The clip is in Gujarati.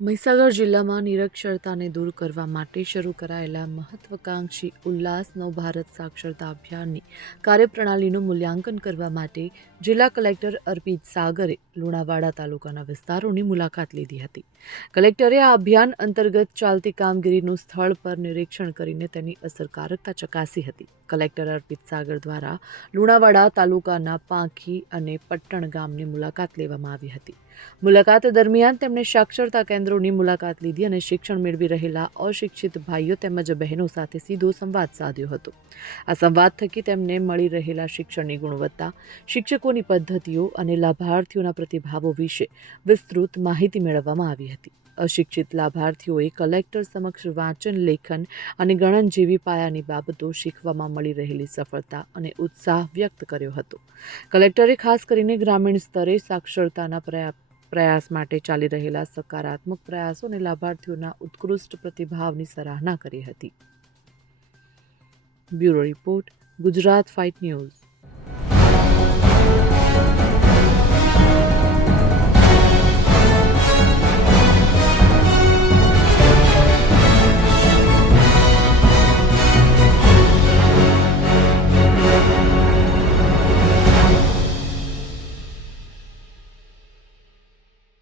મહીસાગર જિલ્લામાં નિરક્ષરતાને દૂર કરવા માટે શરૂ કરાયેલા મહત્વકાંક્ષી ઉલ્લાસ નવ ભારત સાક્ષરતા અભિયાનની કાર્યપ્રણાલીનું મૂલ્યાંકન કરવા માટે જિલ્લા કલેક્ટર અર્પિત સાગરે લુણાવાડા તાલુકાના વિસ્તારોની મુલાકાત લીધી હતી. કલેક્ટરે આ અભિયાન અંતર્ગત ચાલતી કામગીરીનું સ્થળ પર નિરીક્ષણ કરીને તેની અસરકારકતા ચકાસી હતી. કલેક્ટર અર્પિત સાગર દ્વારા લુણાવાડા તાલુકાના પાંખી અને પટ્ટણ ગામની મુલાકાત લેવામાં આવી હતી. મુલાકાત દરમિયાન તેમણે સાક્ષરતા કેન્દ્રોની મુલાકાત લીધી અને શિક્ષણ મેળવી રહેલા અશિક્ષિત ભાઈઓ તેમજ બહેનો સાથે સીધો સંવાદ સાધ્યો હતો. આ સંવાદ થકી તેમને મળી રહેલા શિક્ષણની ગુણવત્તા, શિક્ષકોની પદ્ધતિઓ અને લાભાર્થીઓના પ્રતિભાવો વિશે વિસ્તૃત માહિતી મેળવવામાં આવી હતી. અશિક્ષિત લાભાર્થીઓએ કલેક્ટર સમક્ષ વાંચન, લેખન અને ગણન જેવી પાયાની બાબતો શીખવામાં મળી રહેલી સફળતા અને ઉત્સાહ વ્યક્ત કર્યો હતો. કલેક્ટરે ખાસ કરીને ગ્રામીણ સ્તરે સાક્ષરતાના પ્રયા પ્રયાસ માટે ચાલી રહેલા સકારાત્મક પ્રયાસો અને લાભાર્થીઓના ઉત્કૃષ્ટ પ્રતિભાવની સરાહના કરી હતી. Bureau report, Gujarat fight news.